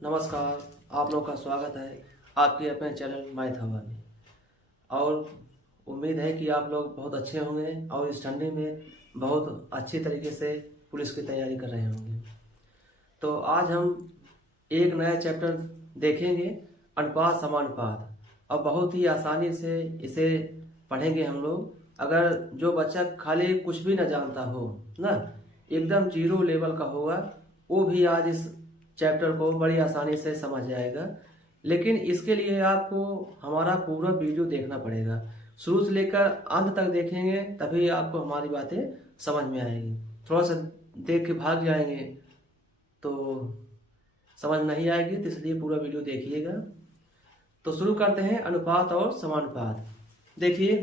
नमस्कार। आप लोग का स्वागत है आपके अपने चैनल मैथ हवा में। और उम्मीद है कि आप लोग बहुत अच्छे होंगे और इस ठंडी में बहुत अच्छी तरीके से पुलिस की तैयारी कर रहे होंगे। तो आज हम एक नया चैप्टर देखेंगे, अनुपात समानुपात, और बहुत ही आसानी से इसे पढ़ेंगे हम लोग। अगर जो बच्चा खाली कुछ भी न जानता हो ना, एकदम जीरो लेवल का होगा, वो भी आज इस चैप्टर को बड़ी आसानी से समझ जाएगा। लेकिन इसके लिए आपको हमारा पूरा वीडियो देखना पड़ेगा, शुरू से लेकर अंत तक देखेंगे तभी आपको हमारी बातें समझ में आएगी। थोड़ा सा देख के भाग जाएंगे तो समझ नहीं आएगी, तो इसलिए पूरा वीडियो देखिएगा। तो शुरू करते हैं अनुपात और समानुपात। देखिए,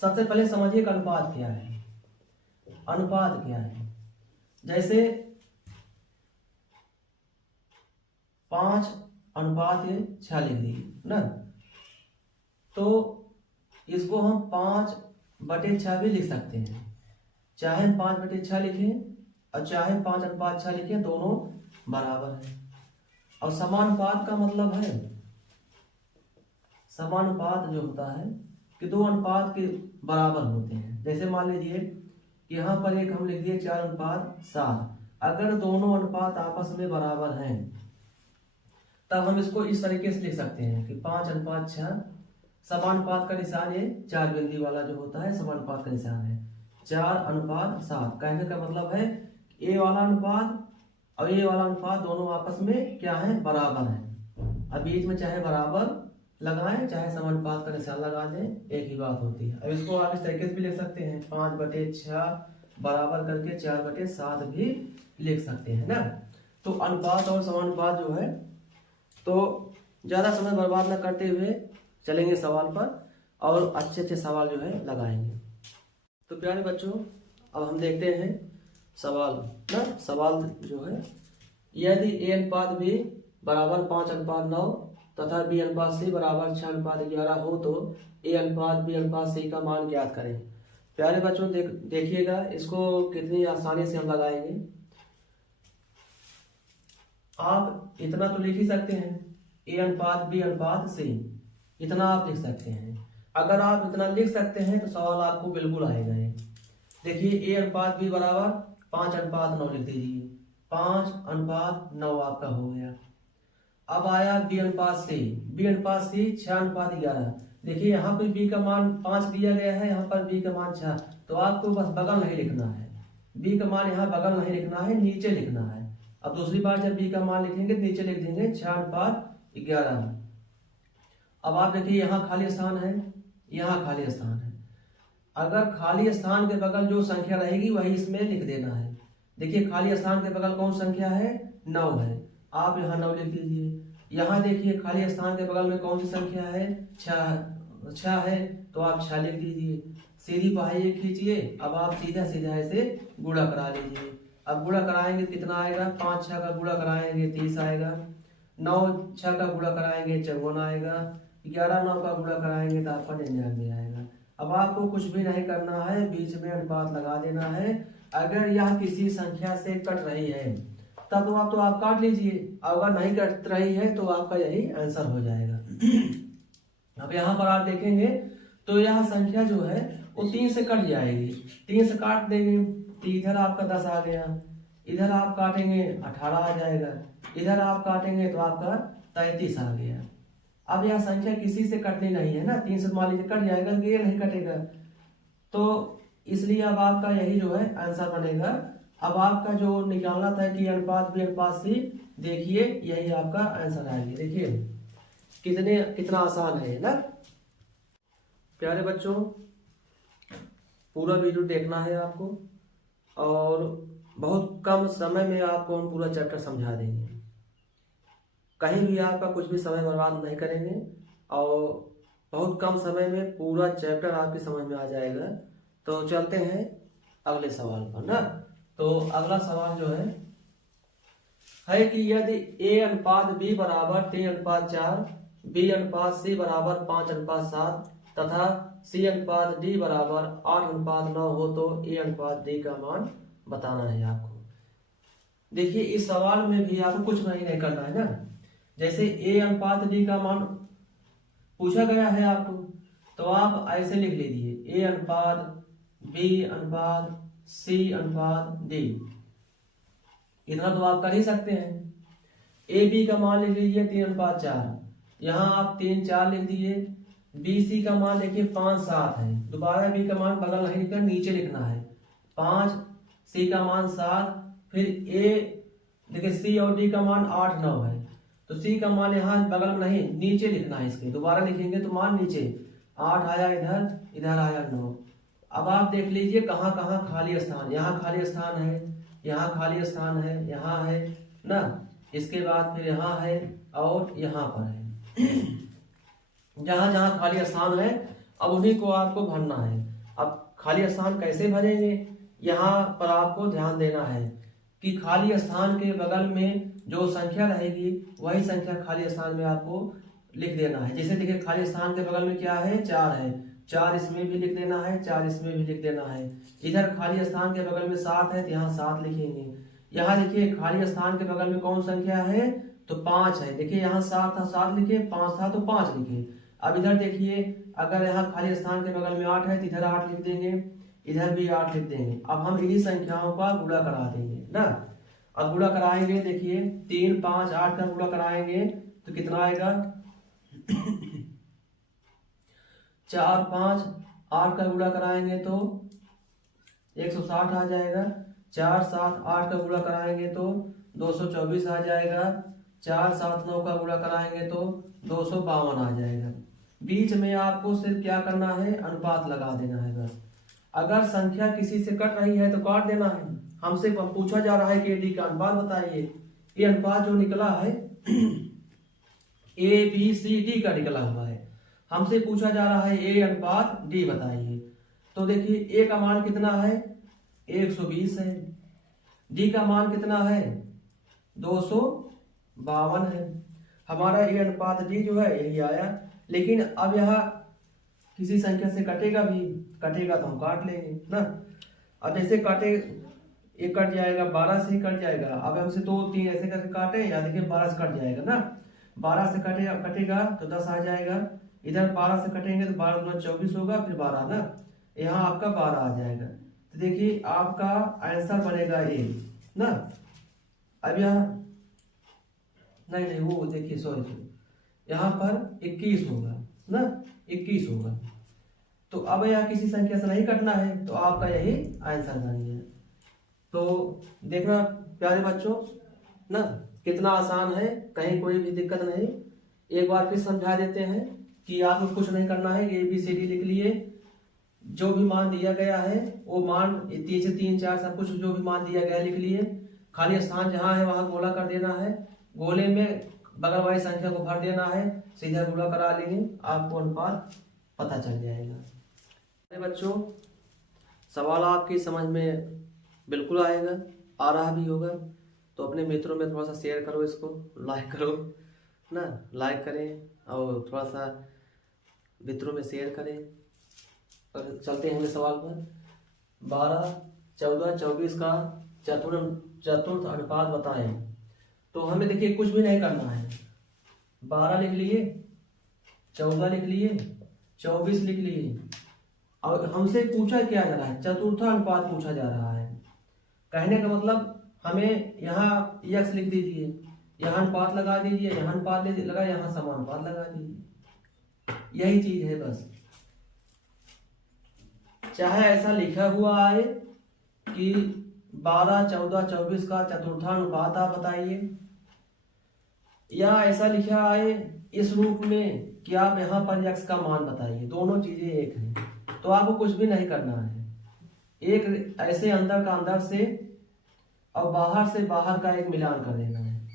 सबसे पहले समझिए कि अनुपात क्या है। अनुपात क्या है? जैसे 5:6 लिख दिए ना, तो इसको हम 5/6 भी लिख सकते हैं। चाहे 5/6 लिखें और चाहे 5:6 लिखें, दोनों बराबर है। और समानुपात का मतलब है, समानुपात जो होता है कि दो अनुपात के बराबर होते हैं। जैसे मान लीजिए यहाँ पर एक हम लिख दिए 4:7। अगर दोनों अनुपात आपस में बराबर हैं तब हम इसको इस तरीके से लिख सकते हैं कि 5:6। समानुपात का निशान ये 4 बिंदी वाला जो होता है समानुपात का निशान है। 4:7 कहने का मतलब है ए वाला अनुपात और ये वाला अनुपात दोनों आपस में क्या है? बराबर है। अब बीच में चाहे बराबर लगाएं चाहे समानुपात का निशान लगा दें, एक ही बात होती है। अब इसको आप इस तरीके से भी लिख सकते हैं, 5/6 बराबर करके 4/7 भी लिख सकते हैं ना। तो अनुपात और समानुपात जो है, तो ज़्यादा समय बर्बाद न करते हुए चलेंगे सवाल पर और अच्छे अच्छे सवाल जो है लगाएंगे। तो प्यारे बच्चों, अब हम देखते हैं सवाल ना। सवाल जो है, यदि A/B बराबर 5:9 तथा B/C बराबर 6:11 हो तो A/B/C का मान ज्ञात करें। प्यारे बच्चों देखिएगा, इसको कितनी आसानी से हम लगाएंगे। आप इतना तो लिख ही सकते हैं, A/B/C, इतना आप लिख सकते हैं। अगर आप इतना लिख सकते हैं तो सवाल आपको बिल्कुल आएगा। देखिए, A/B बराबर 5:9 लिख दीजिए, 5:9 आपका हो गया। अब आया B/C, B/C 6:11। देखिए यहाँ पर B का मान 5 दिया गया है, यहाँ पर B का मान 6, तो आपको बस बगल नहीं लिखना है। B का मान यहाँ बगल नहीं लिखना है, नीचे लिखना है। अब दूसरी बार जब B का मान लिखेंगे नीचे लिख देंगे 6:11। अब आप देखिए, यहाँ खाली स्थान है, यहाँ खाली स्थान है। अगर खाली स्थान के बगल जो संख्या रहेगी वही इसमें लिख देना है। देखिए, खाली स्थान के बगल कौन संख्या है? 9 है, आप यहाँ 9 लिख दीजिए। यहाँ देखिए, खाली स्थान के बगल में कौन सी संख्या है? 6 है, तो आप 6 लिख दीजिए। सीधी पहाड़ी खींचिए। अब आप सीधा सीधा ऐसे गुणा करा लीजिए। अब गुणा कराएंगे कितना आएगा? 5×6 का गुणा कराएंगे 30 आएगा, 9×6 का गुणा कराएंगे 54 आएगा, 11×9 का गुणा कराएंगे तो आपका 99 आएगा। अब आपको कुछ भी नहीं करना है, बीच में अनुपात लगा देना है। अगर यह किसी संख्या से कट रही है तब तो आप काट लीजिए, अगर नहीं कट रही है तो आपका यही आंसर हो जाएगा। अब यहाँ पर आप देखेंगे तो यह संख्या जो है वो 3 से कट जाएगी। 3 से काट देंगे तो इधर आपका 10 आ गया, इधर आप काटेंगे 18 आ जाएगा, इधर आप काटेंगे तो आपका 33 आ गया। अब यह संख्या किसी से कटनी नहीं है ना, 3 से मान लीजिए कट जाएगा, ये नहीं कटेगा, तो इसलिए अब आपका यही जो है आंसर बनेगा। अब आपका जो निकालना था कि अनुपात B/C, देखिए यही आपका आंसर आएगा। देखिए कितना आसान है ना। प्यारे बच्चों, पूरा वीडियो देखना है आपको और बहुत कम समय में आपको हम पूरा चैप्टर समझा देंगे। कहीं भी आपका कुछ भी समय बर्बाद नहीं करेंगे और बहुत कम समय में पूरा चैप्टर आपकी समझ में आ जाएगा। तो चलते हैं अगले सवाल पर ना। तो अगला सवाल जो है कि यदि A/B बराबर 3:4, B/C बराबर 5:7 तथा C/D बराबर 8:9 हो तो A/D का मान बताना है आपको। देखिए इस सवाल में भी आपको कुछ नहीं करना है ना। जैसे a अनुपात d का मान पूछा गया है आपको, तो आप ऐसे लिख लीजिए a अनुपात b अनुपात c अनुपात d। इतना तो आप कर ही सकते हैं। ए बी का मान लिख लीजिए 3:4, यहाँ आप 3:4 लिख दिए। बी सी का मान देखिए 5:7 है, दोबारा बी का मान बगल नहीं लिखकर नीचे लिखना है 5, सी का मान 7, फिर ए देखिए सी और डी का मान 8-9 है, तो सी का मान यहाँ बगल में नहीं नीचे लिखना है। इसके दोबारा लिखेंगे तो मान नीचे 8 आया इधर, इधर आया 9। अब आप देख लीजिए कहाँ कहाँ खाली स्थान, यहाँ खाली स्थान है, यहाँ खाली स्थान है, यहाँ है ना, इसके बाद फिर यहाँ है और यहाँ पर है। जहाँ जहाँ खाली स्थान है अब उन्हीं को आपको भरना है। अब खाली स्थान कैसे भरेंगे, यहाँ पर आपको ध्यान देना है कि खाली स्थान के बगल में जो संख्या रहेगी वही संख्या खाली स्थान में आपको लिख देना है। जैसे देखिए खाली स्थान के बगल में क्या है, 4 है, 4 इसमें भी लिख देना है, 4 इसमें भी लिख देना है। इधर खाली स्थान के बगल में 7 है तो यहाँ 7 लिखेंगे। यहाँ देखिए खाली स्थान के बगल में कौन संख्या है, तो 5 है। देखिए यहाँ 7 था 7 लिखे, 5 था तो 5 लिखे। अब इधर देखिए अगर यहाँ खाली स्थान के बगल में 8 है तो इधर 8 लिख देंगे, इधर भी 8 लिख देंगे। अब हम इन्हीं संख्याओं का गुणा करा देंगे ना। अब गुणा कराएंगे, देखिए 3, 5, 8 का गुणा कराएंगे तो कितना आएगा 4, 5, 8 का गुणा कराएंगे तो 160 आ जाएगा। 4, 7, 8 का गुणा कराएंगे तो 224 आ जाएगा। 4, 7, 9 का गुणा कराएंगे तो 252 आ जाएगा। बीच में आपको सिर्फ क्या करना है, अनुपात लगा देना है बस। अगर संख्या किसी से कट रही है तो काट देना है। हमसे पूछा जा रहा है कि डी का अनुपात बताइए। ये अनुपात जो निकला है ए बी सी डी का निकला हुआ है। हमसे पूछा जा रहा है ए अनुपात डी बताइए। तो देखिए ए का मान कितना है, 120 है। डी का मान कितना है, 252 है। हमारा ए अनुपात डी जो है यही आया। लेकिन अब यह किसी संख्या से कटेगा तो हम काट लेंगे ना। अब जैसे काटे, एक कट जाएगा 12 से ही कट जाएगा। अब हमसे 2, 3 ऐसे करके काटे, या देखिए 12 से कट जाएगा ना। 12 से कटेगा तो 10 आ जाएगा। इधर 12 से कटेंगे तो 12 दूना 24 होगा, फिर 12 ना, यहाँ आपका 12 आ जाएगा। तो देखिए आपका आंसर बनेगा ए ना। अब यहाँ नहीं वो देखिए सॉरी, यहाँ पर 21 होगा ना, 21 होगा। तो अब यहाँ किसी संख्या से नहीं कटना है तो आपका यही आंसर बन गया। तो देखना प्यारे बच्चों ना, कितना आसान है, कहीं कोई भी दिक्कत नहीं। एक बार फिर समझा देते हैं कि आपको कुछ नहीं करना है। ए बी सी डी लिख लिए, जो भी मान दिया गया है वो मान 3 से 3, 4 सब कुछ जो भी मान दिया गया लिख लिए। खाली स्थान जहाँ है वहाँ गोला कर देना है, गोले में बगल वाली संख्या को भर देना है, सीधा गुणा करा लेंगे, आपको अनुपात पता चल जाएगा। बच्चों सवाल आपकी समझ में बिल्कुल आएगा, आ रहा भी होगा। तो अपने मित्रों में थोड़ा सा शेयर करो, इसको लाइक करो ना, लाइक करें और थोड़ा सा मित्रों में शेयर करें। और चलते हैं सवाल पर। 12, 14, 24 का चतुर्थ अनुपात बताएं। तो हमें देखिए कुछ भी नहीं करना है। 12 लिख लिए, 14 लिख लिए, 24 लिख लिए। और हमसे पूछा क्या जा रहा है, चतुर्थ अनुपात पूछा जा रहा है। कहने का मतलब हमें यहाँ x लिख दीजिए, यहाँ अनुपात लगा दीजिए, यहाँ अनुपात लगा, यहाँ समानुपात लगा दीजिए। यही चीज है बस। चाहे ऐसा लिखा हुआ आए कि 12, 14, 24 का चतुर्थानुपात आप बताइए, या ऐसा लिखा आए इस रूप में कि आप यहाँ पर x का मान बताइए, दोनों चीजें एक हैं। तो आपको कुछ भी नहीं करना है। एक ऐसे अंदर का अंदर से और बाहर से बाहर का एक मिलान कर देना है।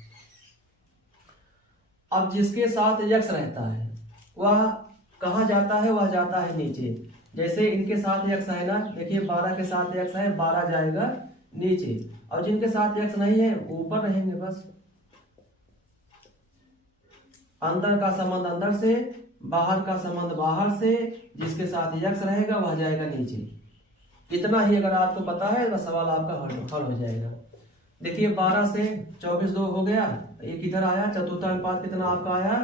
अब जिसके साथ x रहता है वह कहाँ जाता है, वह जाता है नीचे। जैसे इनके साथ x है ना, देखिए 12 के साथ x है, 12 जाएगा नीचे, और जिनके साथ x नहीं है ऊपर रहेंगे। बस अंदर का संबंध अंदर से, बाहर का संबंध बाहर से, जिसके साथ x रहेगा वह जाएगा नीचे। इतना ही अगर आपको पता है तो सवाल आपका हल हो जाएगा। देखिए 12 से 24 2 हो गया, ये किधर आया, चतुर्थानुपात कितना आपका आया,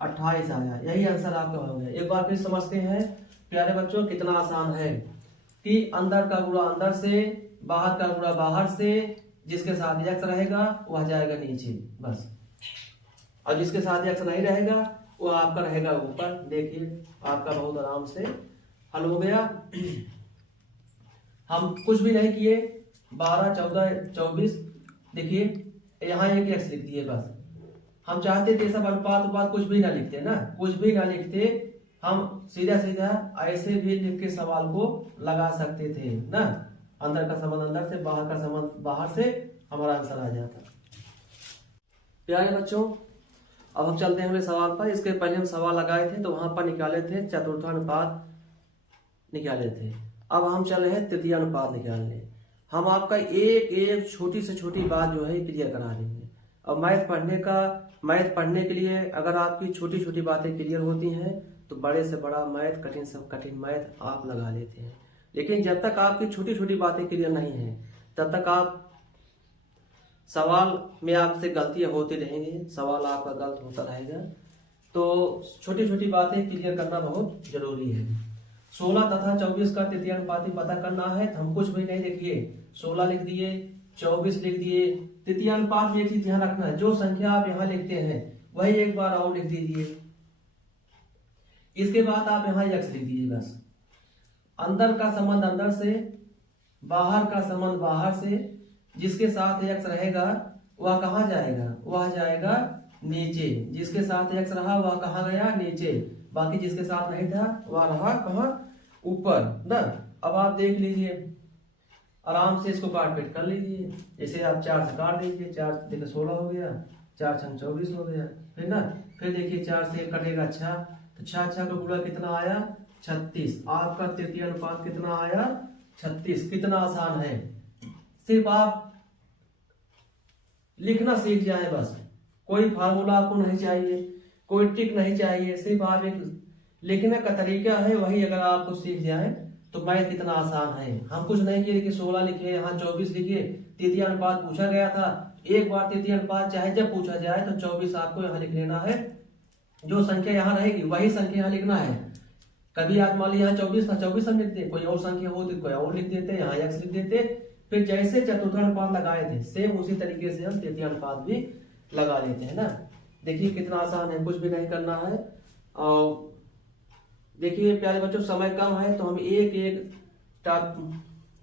28 आया। यही आंसर आपका हो गया। एक बार फिर समझते हैं प्यारे बच्चों, कितना आसान है कि अंदर का गुणा अंदर से, बाहर का गुणा बाहर से, जिसके साथ x रहेगा वह जाएगा नीचे बस, और जिसके साथ x नहीं रहेगा वो आपका रहेगा ऊपर। देखिए आपका बहुत आराम से हल हो गया। हम कुछ भी नहीं किए, 12 14 24, देखिए यहाँ एक x लिख दिए बस। हम चाहते थे सब अनुपात कुछ भी ना लिखते ना, कुछ भी ना लिखते, हम सीधा सीधा ऐसे भी लिख के सवाल को लगा सकते थे ना। अंदर का संबंध अंदर से, बाहर का संबंध बाहर से, हमारा आंसर आ जाता। प्यारे बच्चों, अब हम चलते हैं अगले सवाल पर। इसके पहले हम सवाल लगाए थे तो वहां पर निकाले थे चतुर्थानुपात निकाले थे। अब हम चल रहे हैं तृतीय अनुपात निकालने। हम आपका एक एक छोटी से छोटी बात जो है क्लियर करा देंगे। और मैथ पढ़ने के लिए अगर आपकी छोटी छोटी बातें क्लियर होती हैं तो बड़े से बड़ा मैथ, कठिन से कठिन मैथ आप लगा लेते हैं। लेकिन जब तक आपकी छोटी छोटी बातें क्लियर नहीं हैं तब तक आप सवाल में आपसे गलतियां होती रहेंगी, सवाल आपका गलत होता रहेगा। तो छोटी छोटी बातें क्लियर करना बहुत जरूरी है। 16 तथा 24 का तृतीय अनुपाती पता करना है तो हम कुछ भी नहीं, देखिए 16 लिख दिए, 24 लिख दिए। तृतीय अनुपात में एक चीज ध्यान रखना है, जो संख्या आप यहाँ लिखते हैं वही एक बार और लिख दीजिए। इसके बाद आप यहाँ x लिख दीजिए बस। अंदर का संबंध अंदर से, बाहर का संबंध बाहर से, जिसके साथ x रहेगा वह कहाँ जाएगा, वह जाएगा नीचे। जिसके साथ x रहा वह कहाँ गया, नीचे। बाकी जिसके साथ नहीं था वह रहा कहाँ, ऊपर ना। अब आप देख लीजिए, आराम से इसको काट पीट कर लीजिए। जैसे आप 4 से काट दीजिए, 4 देखिए 16 हो गया, 4 6 24 हो गया, फिर ना। फिर देखिए 4 से कटेगा 6, तो 6 6 का गुणा कितना आया, 36। आपका तृतीय अनुपात कितना आया, 36। कितना आसान है, सिर्फ आप लिखना सीख जाए बस। कोई फार्मूला आपको नहीं चाहिए, कोई ट्रिक नहीं चाहिए, सिर्फ आप एक लिखने का तरीका है वही अगर आपको सीख जाए तो मैथ कितना आसान है। हम कुछ नहीं किए कि 16 लिखे, यहाँ 24 लिखे। तृतीय अनुपात पूछा गया था, एक बार तृतीय अनुपात चाहे जब पूछा जाए तो 24 आपको यहाँ लिख लेना है। जो संख्या यहाँ रहेगी वही संख्या यहाँ लिखना है। कभी आप मान लीजिए यहाँ 24 था, 24 हम लिखते, कोई और संख्या होती कोई और लिख देते, यहाँ x लिख देते। फिर जैसे चतुर्थानुपात लगाए थे सेम उसी तरीके से हम तृतीय अनुपात भी लगा लेते हैं ना। देखिए कितना आसान है, कुछ भी नहीं करना है। और देखिए प्यारे बच्चों, समय कम है तो हम एक एक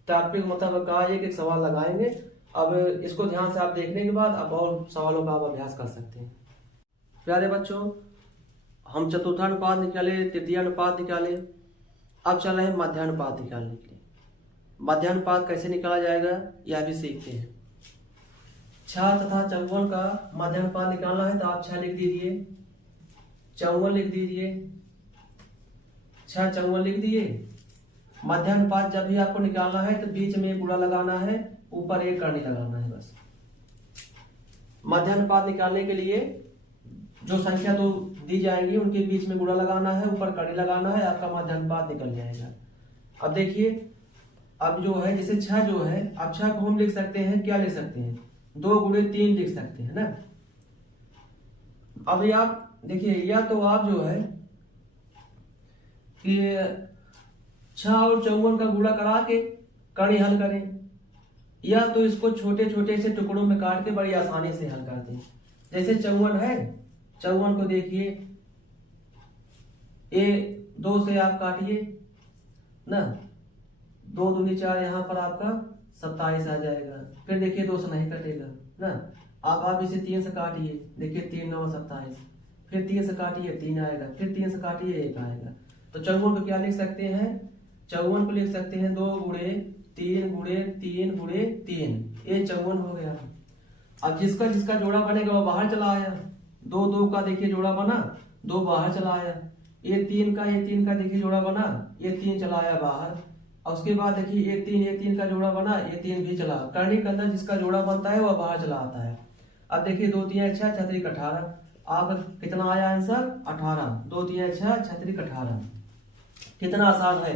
टॉपिक मतलब का एक एक सवाल लगाएंगे। अब इसको ध्यान से आप देखने के बाद अब और सवालों का आप अभ्यास कर सकते हैं। प्यारे बच्चों, हम चतुर्थानुपात निकाले, तृतीय अनुपात निकाले, अब चल रहे हैं मध्यानुपात निकालने के लिए। मध्यानुपात कैसे निकाला जाएगा यह भी सीखते हैं। 6 तथा 54 का मध्यानुपात निकालना है तो आप 6 लिख दीजिए, 54 लिख दीजिए, 6 54 लिख दिए। मध्यानुपात जब भी आपको निकालना है तो बीच में एक गुणा लगाना है, ऊपर एक करनी लगाना है बस। मध्यानुपात निकालने के लिए जो संख्या दो दी जाएंगी उनके बीच में गुणा लगाना है, ऊपर कड़ी लगाना है, आपका मध्यानुपात निकल जाएगा। अब देखिए, अब जो है जैसे 6 जो है, अब 6 को हम लिख सकते हैं, क्या लिख सकते हैं, 2 गुणे 3 लिख सकते हैं ना। अब ये आप देखिए, या तो आप जो है कि 6 और 54 का गुणा करा के कड़ी हल करें, या तो इसको छोटे छोटे से टुकड़ों में काट के बड़ी आसानी से हल कर दें। जैसे 54 है, 54 को देखिए, ए 2 से आप काटिए ना, 2 दूनी 4, यहाँ पर आपका 27 आ जाएगा। फिर देखिए 2 से नहीं कटेगा ना। अब आप इसे 3 से काटिए, देखिए 3 9 27, फिर 3 से काटिए 3 आएगा, फिर 3 से काटिए 1 आएगा। तो 54 को क्या लिख सकते हैं, 54 को लिख सकते हैं 2 गुणे 3 गुणे 3 गुणे 3, ये 54 हो गया। अब जिसका जिसका जोड़ा बनेगा वो बाहर चला आया, 2 2 का देखिए जोड़ा बना, 2 बाहर चला आया। ये 3 का देखिए जोड़ा बना, ये 3 चला आया बाहर। और उसके बाद देखिए ये 3 का जोड़ा बना, ये 3 भी चला। करनी के अंदर जिसका जोड़ा बनता है वह बाहर चला आता है। अब देखिए 2 3 6 6 3 18, आप कितना आया आंसर 18, 2 3 6 6 3 18। कितना आसान है।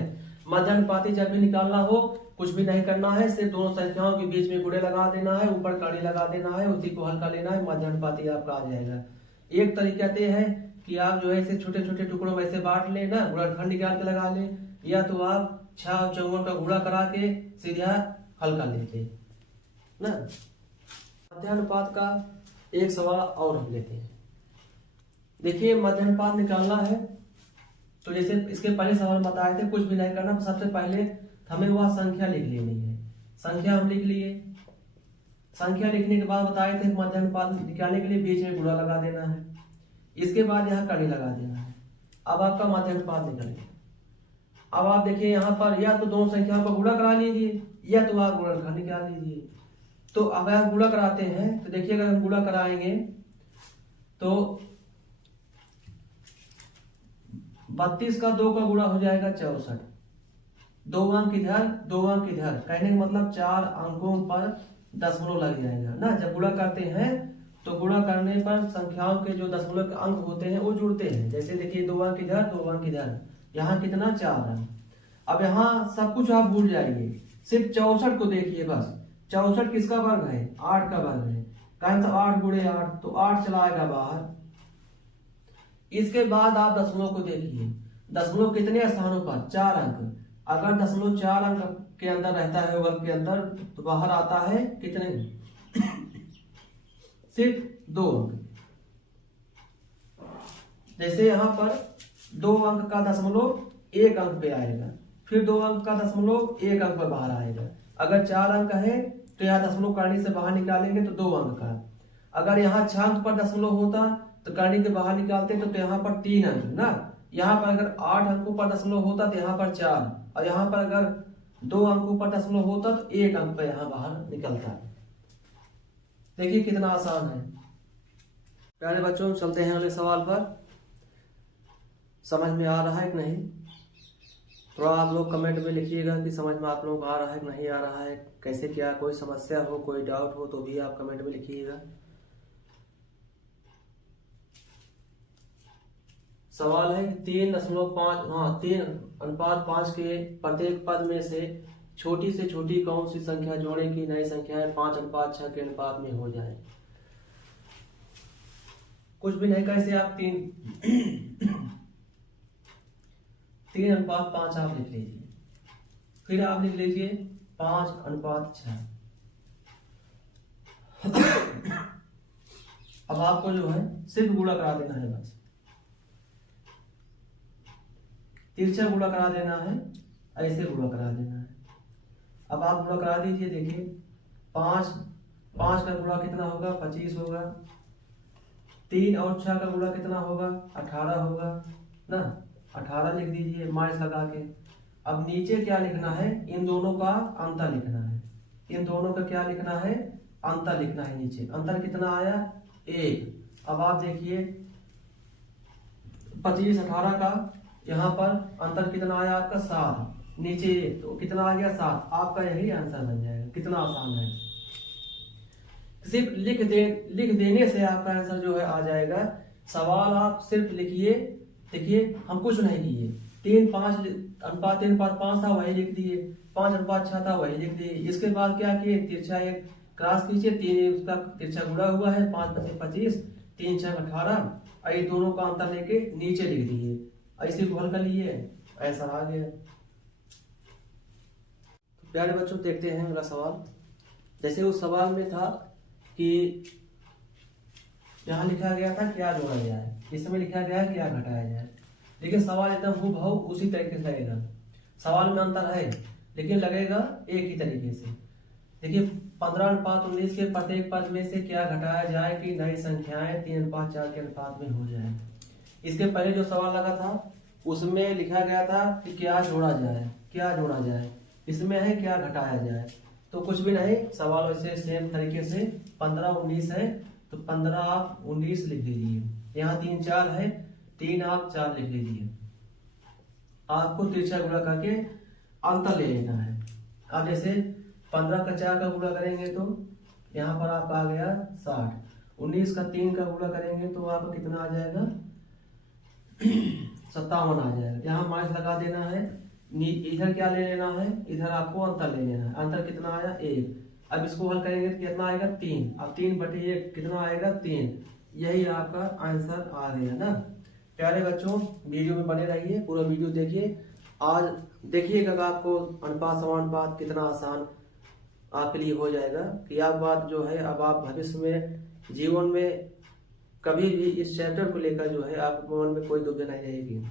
मध्यानुपाती जब भी निकालना हो कुछ भी नहीं करना है, सिर्फ दोनों संख्याओं के बीच में गुणे लगा देना है, ऊपर कड़ी लगा देना है, उसी को हल्का लेना है, मध्य अनुपाती आपका आ जाएगा। एक तरीका ये है कि आप जो है इसे छोटे छोटे टुकड़ों में ऐसे बांट लें ना, गुणनखंड निकाल के लगा लें, या तो आप 6 और 54 का गुणा करा के सीधा हल्का लेते ना। मध्यानुपात का एक सवाल और हम लेते हैं। देखिए मध्यानुपात निकालना है तो जैसे इसके पहले सवाल बताए थे, कुछ भी नहीं करना, तो सबसे पहले हमें वह संख्या लिख लेनी है। संख्या हम लिख लिए, संख्या लिखने के बाद बताए थे मध्यानुपात निकालने के लिए बीच में गुणा लगा देना है, इसके बाद यहाँ कड़ी लगा देना है। अब आपका मध्यानुपात निकल गया। अब आप देखिए यहाँ पर या तो दोनों संख्याओं का गुणा करा लीजिए या तो आप गुणनखंड निकाल लीजिए। तो अगर आप गुणा कराते हैं तो देखिए अगर हम गुणा कराएंगे तो 32 का 2 का गुणा हो जाएगा 64। 2 अंक इधर 2 अंक इधर, कहने का मतलब 4 अंकों पर दशमलव लग जाएगा ना। जब गुणा करते हैं तो गुणा करने पर संख्याओं के जो दशमलव के अंक होते हैं वो जुड़ते हैं। जैसे देखिए 2 अंक इधर 2 अंक इधर, यहाँ कितना 4 अंक। अब यहाँ सब कुछ आप भूल जाएंगे, सिर्फ 64 को देखिए बस। 64 किसका वर्ग है? 8 का वर्ग है। कहें तो 8 गुणे 8, तो 8 चला आएगा बाहर। इसके बाद आप दशमलव को देखिए, दशमलव कितने स्थानों पर? 4 अंक। अगर दशमलव 4 अंक के अंदर रहता है वर्ग के अंदर, तो बाहर आता है कितने? सिर्फ 2 अंक। जैसे यहाँ पर 2 अंक का दशमलव 1 अंक पे आएगा, फिर 2 अंक का दशमलव 1 अंक पर बाहर आएगा। अगर 4 अंक है तो यहाँ दशमलव करनी से बाहर निकालेंगे तो 2 अंक का। अगर यहाँ 6 अंक पर दशमलव होता तो करनी के बाहर निकालते तो यहाँ पर 3 अंक ना। यहाँ पर अगर 8 अंकों पर दशमलव होता तो यहाँ पर 4, और यहाँ पर अगर 2 अंकों पर दशमलव होता तो 1 अंक पर यहाँ बाहर निकलता। देखिए कितना आसान है। प्यारे बच्चों चलते हैं अगले सवाल पर। समझ में आ रहा है कि नहीं? थोड़ा आप लोग कमेंट में लिखिएगा कि समझ में आप लोगों को आ रहा है कि नहीं आ रहा है, कैसे क्या, कोई समस्या हो कोई डाउट हो तो भी आप कमेंट में लिखिएगा। सवाल है 3.5 के प्रत्येक पद में से छोटी कौन सी संख्या जोड़े की नई संख्याएं 5:6 के अनुपात में हो जाए। कुछ भी नहीं, कैसे आप 3:5 आप लिख लीजिए, फिर आप लिख लीजिए 5:6। अब आपको जो है सिर्फ गुणा करा देना है, बस तिरछा गुणा करा देना है, ऐसे गुणा करा देना है। अब आप गुणा करा दीजिए। देखिए 5 का गुणा कितना होगा? 25 होगा। 3 और 6 का गुणा कितना होगा? 18 होगा ना। 18 लिख दीजिए माइनस लगा के। अब नीचे क्या लिखना है? इन दोनों का अंतर लिखना है। इन दोनों का क्या लिखना है? अंतर लिखना है। नीचे अंतर कितना आया? 1। अब आप देखिए 25 18 का यहाँ पर अंतर कितना आया आपका? 7। नीचे तो कितना आ गया? 7। आपका यही आंसर बन जाएगा। कितना आसान है, सिर्फ लिख देने से आपका आंसर जो है आ जाएगा। सवाल आप सिर्फ लिखिए। देखिए हम कुछ नहीं किए, 3:5 था वही लिख दिए, 5:6 था वही लिख दिए। इसके बाद क्या किए? तिरछा एक क्रॉस कीजिए, 3 उसका तिरछा गुणा हुआ है, 5 × 25, 3 × 6 18, और ये दोनों का अंतर लेके नीचे लिख दिए, ऐसे को हल कर लिए, ऐसा आ गया। प्यारे बच्चों देखते हैं अगला सवाल। जैसे उस सवाल में था कि यहाँ लिखा गया था क्या जोड़ा जाए, इसमें लिखा गया है क्या घटाया जाए। लेकिन सवाल एकदम हूबहू उसी तरीके से लगेगा। सवाल में अंतर है लेकिन लगेगा एक ही तरीके से। देखिए 15:19 के प्रत्येक पद में से क्या घटाया जाए कि नई संख्याएं 3:4 के अनुपात में हो जाए। इसके पहले जो सवाल लगा था उसमें लिखा गया था कि क्या जोड़ा जाए, क्या जोड़ा जाए। इसमें है क्या घटाया जाए। तो कुछ भी नहीं, सवाल वैसे सेम तरीके से 15:19 है तो 15 आप 19 लिख लीजिए। यहाँ 3 4 है, 3 आप 4 लिख लीजिए। आपको तिरछा गुणा करके अंतर ले लेना है। अब जैसे 15 का 4 का गुणा करेंगे तो यहाँ पर आपका आ गया 60। 19 का 3 का गुणा करेंगे तो आपका कितना आ जाएगा? 57 आ जाएगा। यहाँ माइनस लगा देना है, इधर क्या ले लेना है, इधर आपको अंतर ले लेना है। अंतर कितना आया 1। अब इसको हल करेंगे तो कितना आएगा 3। अब 3/1 कितना आएगा 3। यही आपका आंसर आ गया ना। प्यारे बच्चों वीडियो में बने रहिए, पूरा वीडियो देखिए। आज देखिएगा आपको अनुपात समानुपात कितना आसान आपके लिए हो जाएगा कि आप बात जो है अब आप भविष्य में जीवन में कभी भी इस चैप्टर को लेकर जो है आपके मन में कोई दुविधा नहीं रहेगी।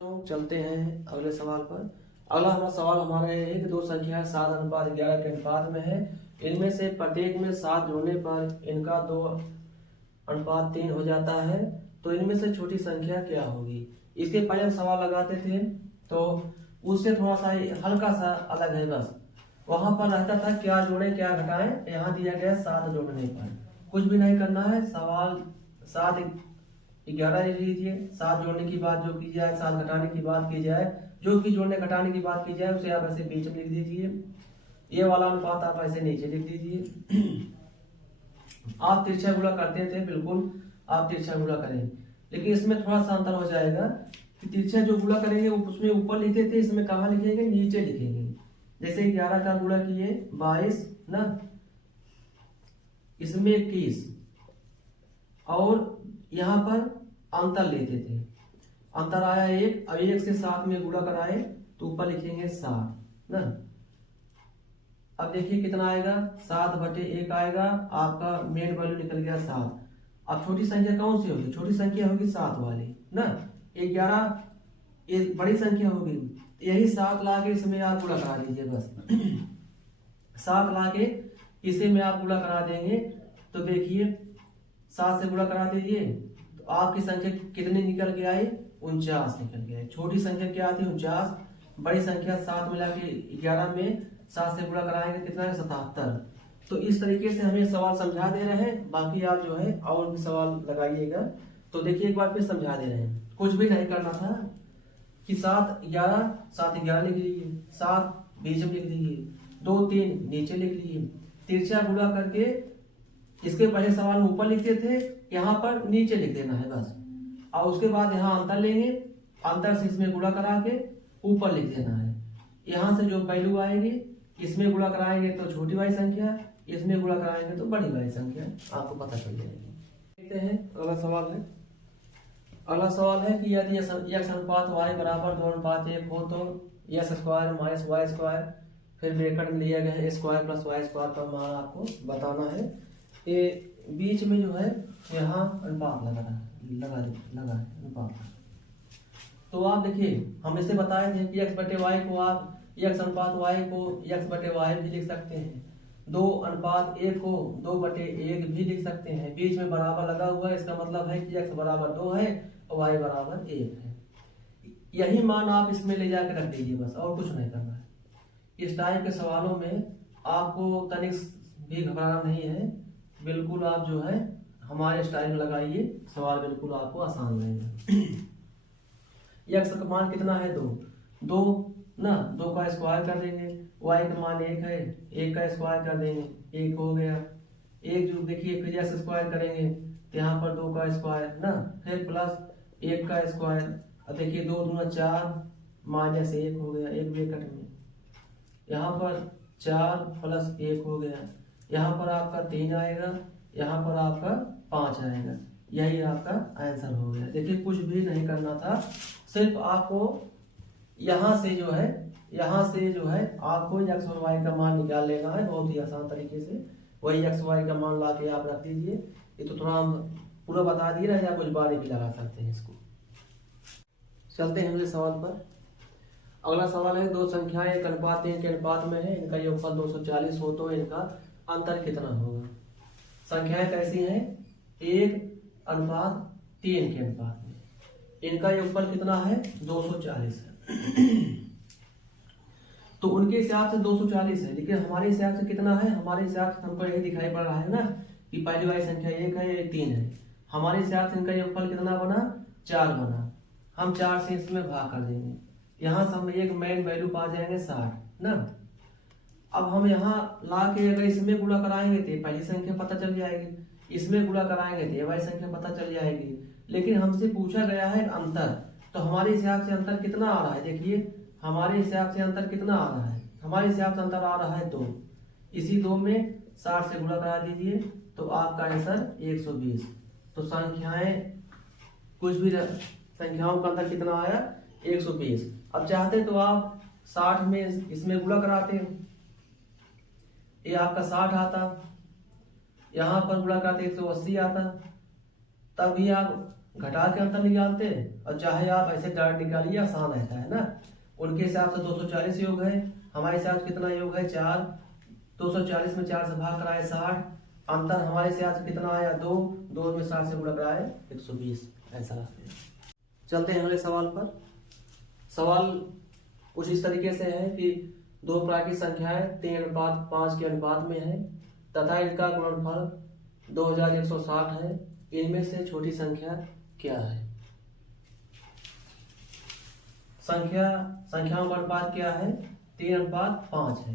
तो चलते हैं अगले सवाल पर। अगला हमारा सवाल हमारा ये है कि दो संख्या 7:11 के अनुपात में है। इनमें से प्रत्येक में 7 जोड़ने पर इनका 2:3 हो जाता है, तो इनमें से छोटी संख्या क्या होगी। इसके पहले हम सवाल लगाते थे तो उससे थोड़ा सा हल्का सा अलग है। बस वहां पर रहता था क्या जोड़े क्या घटाएं, यहाँ दिया गया 7 जोड़ने पर। कुछ भी नहीं करना है, सवाल 7:11 लिख लीजिए। 7 जोड़ने की बात जो की जाए, 7 घटाने की बात की जाए, जो भी जोड़ने घटाने की बात की जाए उसे आप ऐसे बीच में लिख दीजिए। ये वाला अनुपात आप ऐसे नीचे लिख दीजिए। आप तिरछा गुणा करते थे, बिल्कुल आप तिरछा गुणा करें, लेकिन इसमें थोड़ा सा अंतर हो जाएगा कि तिरछा जो गुणा करेंगे वो उसमें ऊपर लिखते थे, इसमें कहाँ लिखेंगे नीचे लिखेंगे। जैसे 11 का गुणा किए 22 ना, इसमें 21 और यहाँ पर अंतर लेते थे। अंतर आया 1। अब 1 से 7 में गुणा कराए तो ऊपर लिखेंगे 7 ना। अब देखिए कितना आएगा 7/1 आएगा। आपका मेन वैल्यू निकल गया 7। अब छोटी संख्या कौन सी होगी, छोटी संख्या होगी 7 वाली ना। 11 एक बड़ी संख्या होगी, यही 7 ला के इसमें आप गुणा करा दीजिए। बस 7 ला के इसे में आप गुणा करा देंगे तो देखिए 7 से गुणा करा दीजिए तो आपकी संख्या कितनी निकल के आई 49 निकल गया। छोटी संख्या क्या आती है 49, बड़ी संख्या 7 मिला के 11 में 7 से गुणा कराएंगे कितना है 77। तो इस तरीके से हमें सवाल समझा दे रहे हैं। बाकी आप जो है और भी सवाल लगाइएगा। तो देखिए एक बार फिर समझा दे रहे हैं, कुछ भी नहीं करना था कि 7:11 लिख लीजिए, 7 बीच में लिख दीजिए, 2 3 नीचे लिख लीजिए। तिरछा गुणा करके इसके पहले सवाल में ऊपर लिखते थे, यहाँ पर नीचे लिख देना है बस। और उसके बाद यहाँ अंतर लेंगे, अंतर से इसमें गुणा करा के ऊपर लिख देना है। यहाँ से जो वैल्यू आएगी इसमें गुणा कराएंगे तो छोटी वाली संख्या, इसमें गुणा कराएंगे तो बड़ी वाली संख्या आपको पता चल जाएगी। देखते हैं अगला सवाल है। अगला सवाल है कि यदि x अनुपात y बराबर 2:1 हो तो x² - y², फिर ब्रैकेट में लिया गया है a² + y² का मान आपको बताना है। ये बीच में जो है यहाँ अनुपात लगा है अनुपात। तो आप देखिए हम इसे बताए थे कि x/y को आप x अनुपात y को x/y भी लिख सकते हैं, 2:1 को 2/1 भी लिख सकते हैं। बीच में बराबर लगा हुआ है, इसका मतलब है कि x बराबर 2 है और y बराबर 1 है। यही मान आप इसमें ले जाकर रख दीजिए बस, और कुछ नहीं करना है। इस टाइप के सवालों में आपको तनिक भी घबराना नहीं है, बिल्कुल आप जो है हमारे स्टाइल में लगाइए, सवाल बिल्कुल आपको आसान रहेगा। x का मान कितना है 2 ना, 2 का स्क्वायर कर देंगे। y का मान 1 है, 1 का स्क्वायर कर देंगे, 1 हो गया। 1 जो देखिए फिर x स्क्वायर करेंगे तो यहाँ पर 2 का स्क्वायर ना, फिर प्लस 1 का स्क्वायर। अब देखिए 2 दूना 4 -1 हो गया, 1 ब्रैकेट में। यहाँ पर 4 + 1 हो गया। यहाँ पर आपका 3 आएगा, यहाँ पर आपका 5 आएगा। यही आपका आंसर हो गया। देखिए कुछ भी नहीं करना था, सिर्फ आपको यहाँ से जो है आपको x और y का मान निकाल लेना है, बहुत ही आसान तरीके से। वही x y का मान ला के आप रख दीजिए। ये तो थोड़ा हम पूरा बता दिए रहे, आप कुछ बारे भी लगा सकते हैं इसको। चलते हैं अगले सवाल पर। अगला सवाल है दो संख्याएं 1:3 के अनुपात में है, इनका योगफल 240 हो तो इनका अंतर कितना होगा। संख्याएं कैसी हैं 1:3 के अनुपात में, इनका योगफल कितना है 240 है। तो उनके हिसाब से 240 है, लेकिन हमारे हिसाब से कितना है, हमारे हिसाब से हमको यही दिखाई पड़ रहा है ना कि पहली वाली संख्या 1 है, 3 है। हमारे हिसाब से इनका योगफल कितना बना 4 बना। हम 4 से इसमें भाग कर देंगे, यहाँ से हम एक मेन वैल्यू पा जाएंगे 60 ना। अब हम यहाँ ला के अगर इसमें गुणा कराएंगे तो पहली संख्या पता चल जाएगी, इसमें गुणा कराएंगे तो ये वाली संख्या पता चल जाएगी। लेकिन हमसे पूछा गया है अंतर, तो हमारे हिसाब से अंतर कितना आ रहा है, देखिए हमारे हिसाब से अंतर कितना आ रहा है, हमारे हिसाब से अंतर आ रहा है 2। इसी 2 में 60 से गुणा करा दीजिए तो आपका आंसर 120। तो संख्याएं कुछ भी संख्याओं का अंतर कितना आया 120। अब चाहते तो आप 60 में इसमें गुणा कराते, ये आपका 60 आता, यहाँ पर गुणा कराते 180 आता, तब भी आप घटा के अंतर निकालते, और चाहे आप ऐसे डायरेक्ट निकालिए आसान रहता है ना। उनके हिसाब से 240 योग है, हमारे हिसाब से कितना योग है 4, 240 में 4 से भाग कराए 60, अंतर हमारे हिसाब से कितना आया 2, 2 में 60 से गुणा कराए 120, ऐसा रहता है। चलते हैं अगले सवाल पर। सवाल कुछ इस तरीके से है कि 2 प्राकृतिक संख्याएं 3:5 के अनुपात में है तथा इनका गुणनफल 2160 है, इनमें से छोटी संख्या क्या है। संख्याओं का अनुपात क्या है 3:5 है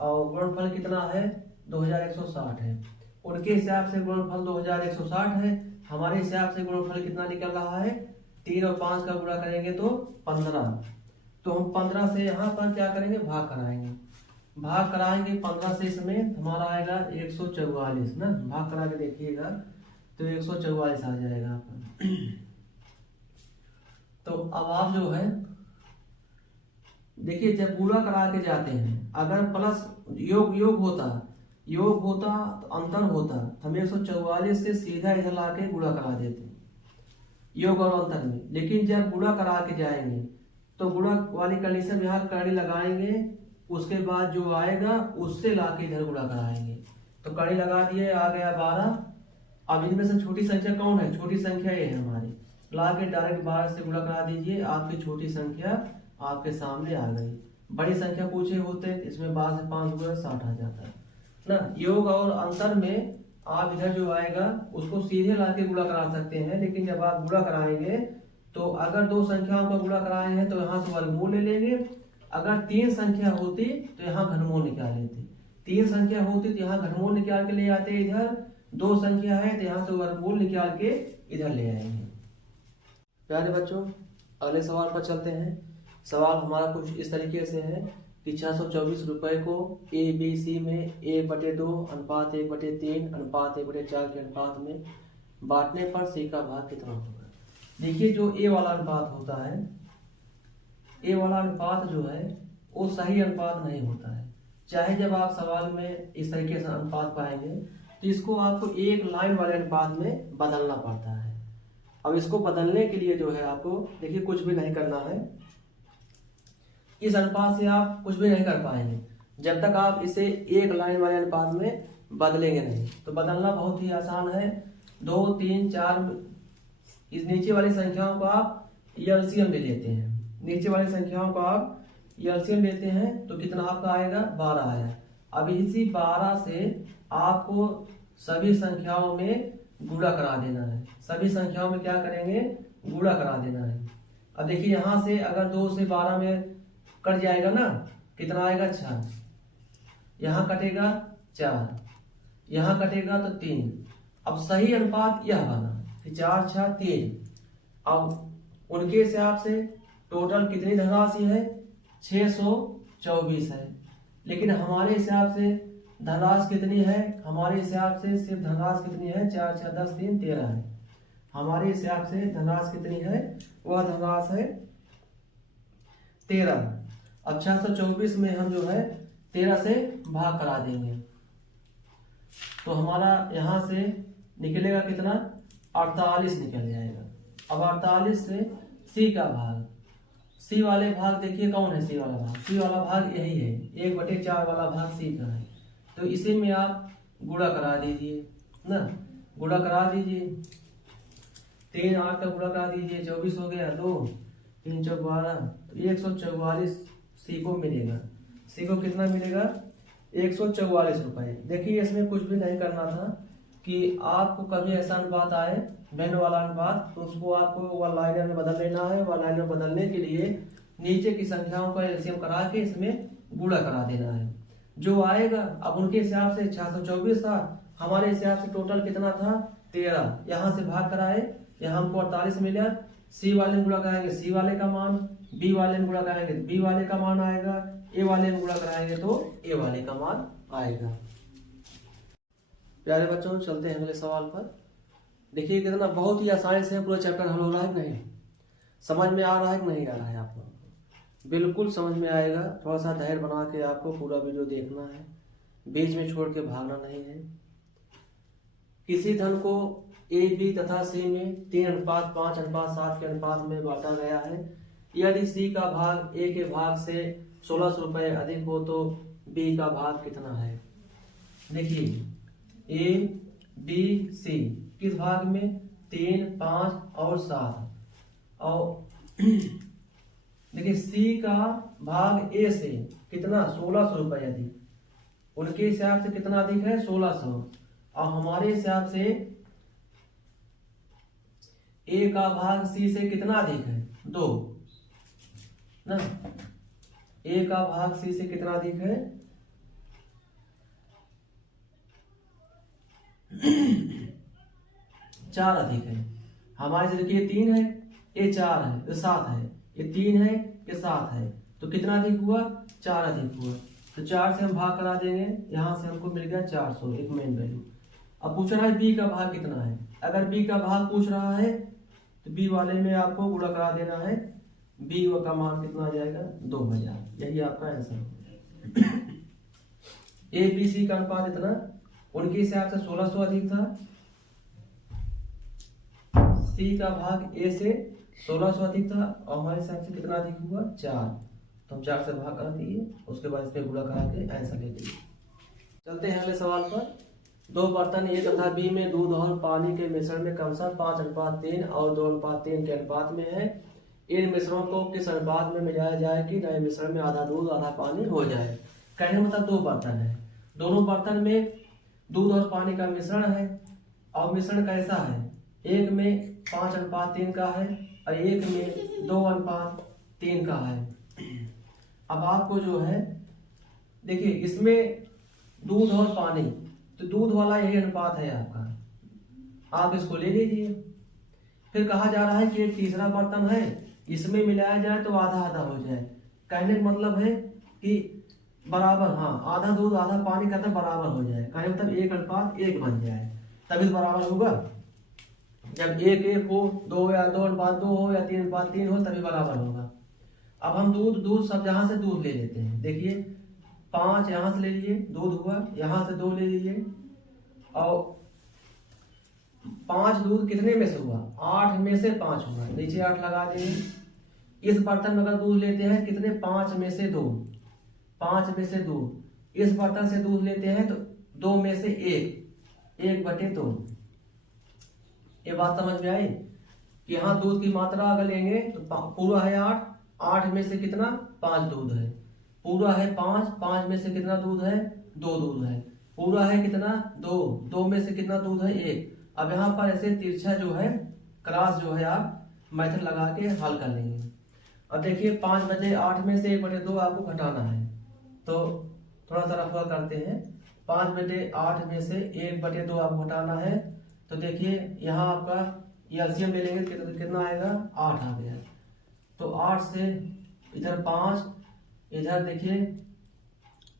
और गुणनफल कितना है 2160 है। उनके हिसाब से गुणनफल 2160 है, हमारे हिसाब से गुणनफल कितना निकल रहा है 3 और 5 का गुणा करेंगे तो 15। तो हम 15 से यहाँ पर क्या करेंगे भाग कराएंगे, 15 से इसमें हमारा आएगा 144 ना, भाग करा के देखिएगा तो 144 आ जाएगा आपका। तो अब आप जो है देखिए जब गुणा करा के जाते हैं, अगर प्लस योग होता तो अंतर होता, हम 144 से सीधा इधर ला के गुणा करा देते योग और अंतर में। लेकिन जब गुणा करा के जाएंगे तो गुणा वाली कंडीशन यहाँ कड़ी लगाएंगे, उसके बाद जो आएगा उससे ला के इधर गुणा कराएंगे। तो कड़ी लगा दिए, आ गया 12। अब इनमें से छोटी संख्या कौन है, छोटी संख्या ये है हमारी, ला के डायरेक्ट 12 से गुणा करा दीजिए, आपकी छोटी संख्या आपके सामने आ गई। बड़ी संख्या पूछे होते इसमें 12 से 5 गुणा 60 आ जाता है ना। योग और अंतर में आप इधर जो आएगा उसको सीधे ला के गुणा करा सकते हैं, लेकिन जब आप गुणा कराएंगे तो अगर 2 संख्याओं का गुणा कराए हैं तो यहाँ से वर्गमूल ले लेंगे, अगर 3 संख्या होती तो यहाँ घनमूल निकाल लेते, 3 संख्या होती तो यहाँ घनमूल निकाल के ले आते इधर, 2 संख्या है तो यहाँ से वर्गमूल निकाल के इधर ले आएंगे। प्यारे बच्चों अगले सवाल पर चलते हैं। सवाल हमारा कुछ इस तरीके से है कि 624 रुपए को ABC में 1/2 अनुपात 1/3 अनुपात 1/4 के अनुपात में बांटने पर C का भाग कितना होगा। देखिए जो A वाला अनुपात होता है, A वाला अनुपात जो है वो सही अनुपात नहीं होता है। चाहे जब आप सवाल में इस तरीके से अनुपात पाएंगे तो इसको आपको एक लाइन वाले अनुपात में बदलना पड़ता है। अब इसको बदलने के लिए जो है आपको देखिए कुछ भी नहीं करना है, इस अनुपात से आप कुछ भी नहीं कर पाएंगे जब तक आप इसे एक लाइन वाले अनुपात में बदलेंगे नहीं। तो बदलना बहुत ही आसान है, 2, 3, 4 इस नीचे वाली संख्याओं को आप एलसीएम ले लेते हैं, नीचे वाली संख्याओं को आप एलसीएम लेते हैं तो कितना आपका आएगा 12 आया। अब इसी 12 से आपको सभी संख्याओं में गुणा करा देना है, सभी संख्याओं में क्या करेंगे गुणा करा देना है। अब देखिए यहाँ से अगर 2 से 12 में कट जाएगा ना, कितना आएगा 6, यहाँ कटेगा 4, यहाँ कटेगा तो 3। अब सही अनुपात यह बना कि 4, 6, 3। अब उनके हिसाब से टोटल कितनी धनराशि है 624 है, लेकिन हमारे हिसाब से धनराशि कितनी है, हमारे हिसाब से सिर्फ धनराशि कितनी है 4, 6, 10, 3, 13 है। हमारे हिसाब से धनराशि कितनी है, वह धनराशि है 13। अब 624 में हम जो है 13 से भाग करा देंगे तो हमारा यहाँ से निकलेगा कितना 48 निकल जाएगा। अब 48 से C का भाग, C वाले भाग देखिए कौन है C वाला भाग, C वाला भाग यही है 1/4 वाला भाग C का है। तो इसी में आप गुणा करा दीजिए ना, गुणा करा दीजिए, 3 8 का गुणा करा दीजिए, 24 हो गया, 2 3 4 12, 144 C को मिलेगा। C को कितना मिलेगा 144 रुपए। देखिए इसमें कुछ भी नहीं करना था कि आपको कभी ऐसा अनुपात आए भिन्न वाला अनुपात तो उसको आपको वन लाइनर में बदल लेना है। वन लाइनर बदलने के लिए नीचे की संख्याओं का एलसीएम करा के इसमें गुणा करा देना है, जो आएगा। अब उनके हिसाब से 624 था, हमारे हिसाब से टोटल कितना था 13, यहाँ से भाग कराए, यहाँ हमको 48 मिला, सी वाले में गुणा कराएंगे सी वाले का मान, बी वाले में गुणा कराएंगे तो बी वाले का मान आएगा, ए वाले में गुणा कराएंगे तो ए वाले का मान आएगा। प्यारे बच्चों चलते हैं अगले सवाल पर। देखिए कितना बहुत ही आसानी से पूरा चैप्टर हल हो रहा है कि नहीं, समझ में आ रहा है कि नहीं आ रहा है आप लोगों को? बिल्कुल समझ में आएगा। थोड़ा सा धैर्य बना के आपको पूरा वीडियो देखना है, बीच में छोड़ के भागना नहीं है। किसी धन को ए बी तथा सी में 3:5:7 के अनुपात में बांटा गया है। यदि सी का भाग ए के भाग से 1600 रुपये अधिक हो तो बी का भाग कितना है? देखिए ए बी सी किस भाग में, 3, 5 और 7। और देखिए सी का भाग ए से कितना, 1600 रुपये अधिक। उनके हिसाब से कितना अधिक है, 1600। और हमारे हिसाब से ए का भाग सी से कितना अधिक है, 2 ना। ए का भाग सी से कितना अधिक है, 4 अधिक है। हमारे से देखिए 3 है, ये 4 है, ये 7 है, ये 3 है, ये 7 है, तो कितना अधिक हुआ, 4 अधिक हुआ। तो 4 से हम भाग करा देंगे, यहां से हमको मिल गया 400, एक मेन वैल्यू। अब पूछ रहा है बी का भाग कितना है। अगर बी का भाग पूछ रहा है तो बी वाले में आपको गुणा करा देना है, बी का मान कितना आ जाएगा, 2000। यही आपका आंसर। ए बी सी का अनुपात इतना, उनके हिसाब से 1600 अधिक था, सी का भाग ए से 1600 अधिक था, और हमारे हिसाब से कितना अधिक हुआ, 4। तो हम 4 से भाग करा दिए, उसके बाद इसमें गुणा करा के आंसर ले लिए। चलते हैं अगले सवाल पर। 2 बर्तन ए तथा बी में दूध और पानी के मिश्रण में क्रमशः 5:3 और 2:3 के अनुपात में है। इन मिश्रणों को किस अनुपात में मिलाया जाए कि नए मिश्रण में आधा दूध आधा पानी हो जाए? कहने मतलब 2 बर्तन है, दोनों बर्तन में दूध और पानी का मिश्रण है, और मिश्रण कैसा है, एक में 5:3 का है और एक में 2:3 का है। अब आपको जो है देखिए इसमें दूध और पानी, तो दूध वाला यही अनुपात है आपका, आप इसको ले लीजिए। फिर कहा जा रहा है कि एक तीसरा बर्तन है, इसमें मिलाया जाए तो आधा आधा हो जाए। कहने का मतलब है कि बराबर, हाँ आधा दूध आधा पानी का बराबर हो जाए, कहने मतलब 1:1 बन जाए, तभी तो बराबर होगा। जब 1:1 हो, 2 या 2:2 हो या 3:3 हो, तभी बराबर होगा। अब हम दूध सब जहां से दूध ले लेते हैं। देखिए 5 यहां से ले लीजिए, दूध हुआ, यहां से 2 ले लीजिए, और 5 दूध कितने में से हुआ, 8 में से 5 हुआ, नीचे 8 लगा देंगे। इस बर्तन में अगर दूध लेते हैं कितने, 5 में से 2, 5 में से 2। इस बर्तन से दूध लेते हैं तो 2 में से 1, 1/2। ये बात समझ में आई कि यहाँ दूध की मात्रा अगर लेंगे तो पूरा है 8, 8 में से कितना, 5 दूध है। पूरा है 5, 5 में से कितना दूध है, 2 दूध है। पूरा है कितना, 2, 2 में से कितना दूध है, 1। अब यहाँ पर ऐसे तिरछा जो है, क्रॉस जो है, आप मेथड लगा के हल कर लेंगे। अब देखिए 5/8 में से 1/2 आपको घटाना है, तो थोड़ा सा रफा करते हैं। 5/8 में से 1/2 आपको घटाना है, तो देखिए यहाँ आपका ये एलसीएम ले लेंगे तो कितना आएगा, 8 आ गया। तो 8 से इधर 5, इधर देखिए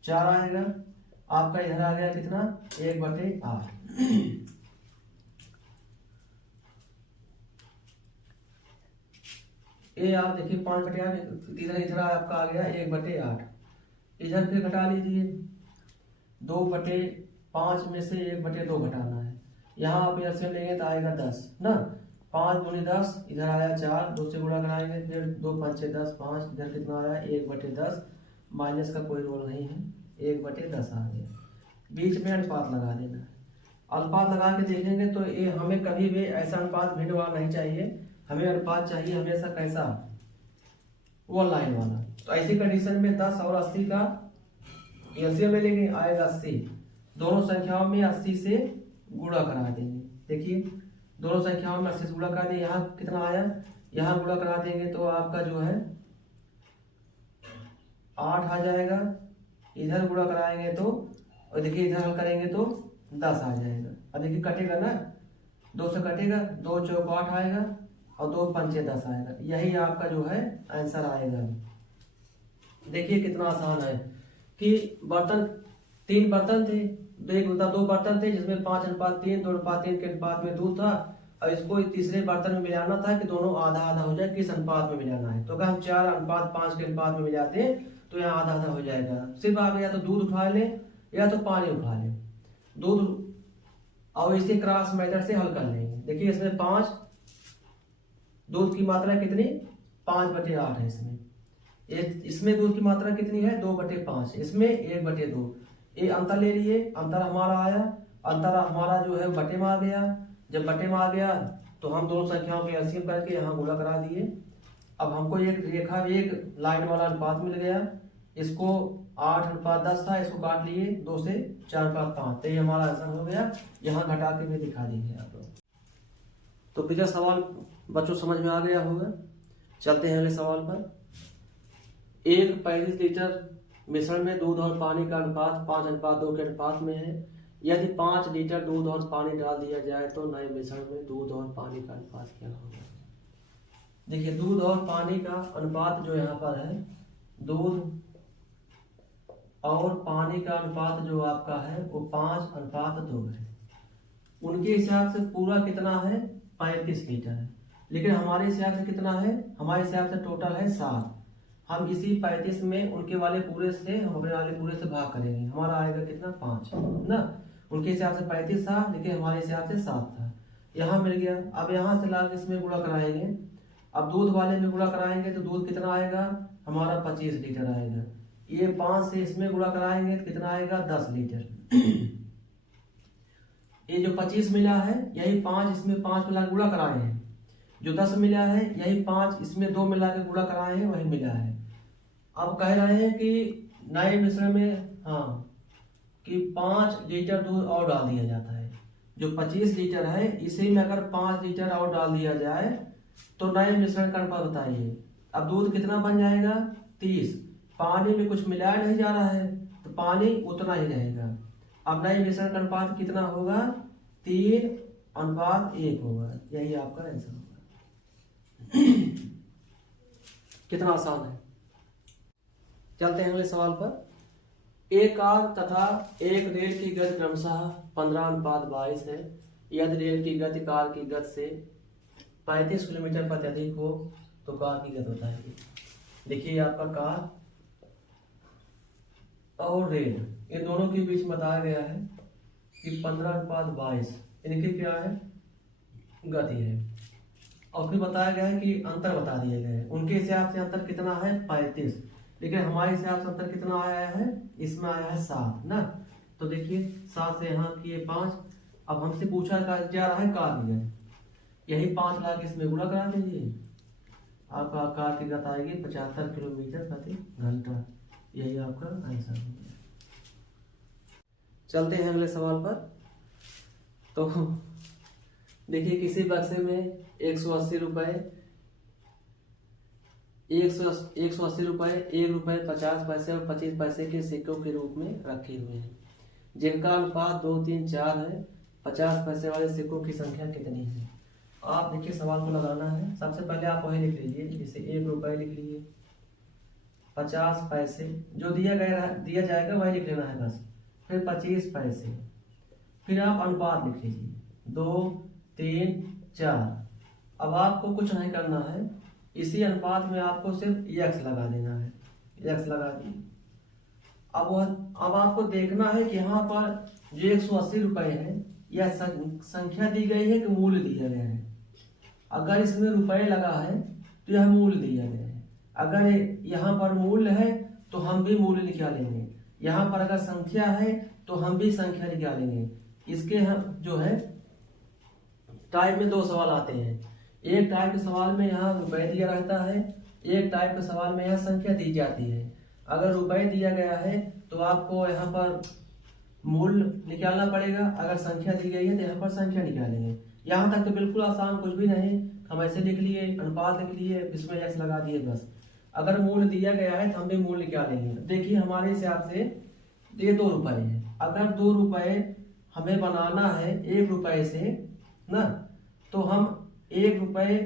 4 आएगा, आपका इधर आ गया कितना, 1/8। ये आप देखिए 5/8, इधर आपका आ गया 1/8। इधर फिर घटा लीजिए, 2/5 में से 1/2 घटाना है। यहाँ आप एलसीएम लेंगे तो आएगा 10 ना, 5 दूनी 10, इधर आया 4, 2 से गुणा कराएंगे, फिर 2 5 6 10, 5 इधर कितना आया, 1/10, माइनस का कोई रोल नहीं है, 1/10 आ गया। बीच में अनुपात लगा देना है। अनुपात लगा के देखेंगे तो ये हमें कभी भी ऐसा अनुपात भिन्न वाला नहीं चाहिए, हमें अनुपात चाहिए हमेशा कैसा, वन लाइन वाला। तो ऐसी कंडीशन में 10 और 80 का एलसीएम ले लेंगे, आएगा 80। दोनों संख्याओं में 80 से गुणा करा देंगे। देखिए दोनों संख्याओं में 80 से गुणा करा देंगे, यहाँ कितना आया, यहाँ गुणा करा देंगे तो आपका जो है 8 आ जाएगा। इधर गुणा कराएंगे तो, और देखिए इधर हल करेंगे तो 10 आ जाएगा। अब देखिए कटेगा ना, 2 से कटेगा, 2 चौक 8 आएगा, और 2 पंचे 10 आएगा। यही आपका जो है आंसर आएगा। देखिए कितना आसान है कि बर्तन 3 बर्तन थे, 2 बर्तन थे जिसमें 5:3 2:3 के अनुपात में दूध था, और इसको तीसरे बर्तन में मिलाना था कि दोनों आधा आधा हो जाए, किस अनुपात में मिलाना है। तो अगर हम 4:5 के अनुपात में मिलाते हैं तो यहाँ आधा आधा हो जाएगा। सिर्फ आप या तो दूध उठा लें या तो पानी उठा लें, दूध, और इसे क्रॉस मेथड से हल कर लेंगे। देखिए इसमें 5 दूध की मात्रा कितनी 5/8 है इसमें दूध की मात्रा कितनी है 2/5, इसमें 1/2। ये अंतर ले लिए, अंतर हमारा आया, अंतर हमारा जो है बटे में आ गया। जब बटे में आ गया तो हम दोनों संख्याओं के एलसीएम करके यहाँ गुणा करा दिए। अब हमको एक रेखा, एक लाइन वाला अनुपात मिल गया। इसको 8:10 था, इसको काट लिए 2 से 4/5, तो ये हमारा आंसर हो गया। यहाँ घटा के भी दिखा दीजिए आप लोग। तो पिछला सवाल बच्चों समझ में आ गया होगा। चलते हैं अगले सवाल पर। एक 35 लीटर मिश्रण में दूध और पानी का अनुपात 5:2 के अनुपात में है। यदि 5 लीटर दूध और पानी डाल दिया जाए तो नए मिश्रण में दूध और पानी का अनुपात क्या होगा। देखिए दूध और पानी का अनुपात जो यहाँ पर है, दूध और पानी का अनुपात जो आपका है वो 5:2 है। उनके हिसाब से पूरा कितना है 35 लीटर है, लेकिन हमारे हिसाब से कितना है, हमारे हिसाब से टोटल है 7। हम इसी 35 में उनके वाले पूरे से हम अपने वाले पूरे से भाग करेंगे, हमारा आएगा कितना 5 ना। उनके हिसाब से 35 था, लेकिन हमारे हिसाब से 7 था। यहाँ मिल गया। अब यहाँ से लाके इसमें गुणा कराएंगे। अब दूध वाले में गुणा कराएंगे तो दूध कितना आएगा हमारा 25 लीटर आएगा। ये 5 से इसमें गुणा कराएंगे तो कितना आएगा 10 लीटर। ये जो 25 मिला है यही 5 इसमें 5 मिला के गुणा कराए हैं। जो 10 मिला है यही 5 इसमें 2 मिला के गुणा कराए हैं, वही मिला है। अब कह रहे हैं कि नए मिश्रण में कि 5 लीटर दूध और डाल दिया जाता है। जो 25 लीटर है इसी में अगर 5 लीटर और डाल दिया जाए तो नए मिश्रण का अनुपात बताइए। अब दूध कितना बन जाएगा 30, पानी में कुछ मिलाया नहीं जा रहा है तो पानी उतना ही रहेगा। अब नए मिश्रण का अनुपात कितना होगा 3:1 होगा। यही आपका आंसर होगा। कितना आसान है। चलते हैं अगले सवाल पर। एक कार तथा एक रेल की गति क्रमशः 15:22 है। यदि रेल की गति कार की गति से 35 किलोमीटर पर अधिक हो तो कार की गति बताइए। देखिए आपका कार और रेल ये दोनों के बीच बताया गया है कि 15:22 इनकी क्या है गति है, और फिर बताया गया है कि अंतर बता दिए गए हैं। उनके हिसाब से अंतर कितना है 35, लेकिन हमारे हिसाब से अंतर कितना आया है, इसमें आया है 7 ना। तो देखिए 7 से यहाँ किए 5। अब हमसे पूछा जा रहा है कार की गति, यही 5 लाख इसमें गुणा करा दीजिए, आपका कार की गति आएगी 75 किलोमीटर प्रति घंटा। यही आपका आंसर होगा। चलते हैं अगले सवाल पर। तो देखिए किसी बक्से में 180 रुपए 180 रुपए 1 रुपए 50 पैसे और 25 पैसे के सिक्कों के रूप में रखे हुए हैं, जिनका अनुपात 2, 3, 4 है। 50 पैसे वाले सिक्कों की संख्या कितनी है। आप देखिए सवाल को लगाना है। सबसे पहले आप वही लिख लीजिए, जैसे 1 रुपए लिख लीजिए, 50 पैसे जो दिया जाएगा वही लिख लेना है बस, फिर 25 पैसे, फिर आप अनुपात लिख लीजिए 2, 3, 4। अब आपको कुछ नहीं करना है, इसी अनुपात में आपको सिर्फ x लगा देना है। x लगा दिए। अब आपको देखना है कि यहाँ पर जो 180 रुपए है यह संख्या दी गई है कि मूल्य दिया गया है। अगर इसमें रुपए लगा है तो यह मूल्य दिया गया है। अगर यहाँ पर मूल्य है तो हम भी मूल्य निकालेंगे, यहाँ पर अगर संख्या है तो हम भी संख्या निकालेंगे। इसके हम जो है टाइप में 2 सवाल आते हैं। एक टाइप के सवाल में यहाँ रुपए दिया रहता है, एक टाइप के सवाल में यहाँ संख्या दी जाती है। अगर रुपए दिया गया है तो आपको यहाँ पर मूल्य निकालना पड़ेगा, अगर संख्या दी गई है तो यहाँ पर संख्या निकालेंगे। यहाँ तक तो बिल्कुल आसान, कुछ भी नहीं। हम ऐसे लिख लिए, अनुपात लिख लिए, इसमें x लगा दिए बस। अगर मूल्य दिया गया है तो हम भी मूल्य निकालेंगे। देखिए हमारे हिसाब से ये 2 रुपए है। अगर 2 रुपए हमें बनाना है 1 रुपए से ना, तो हम 1 रुपए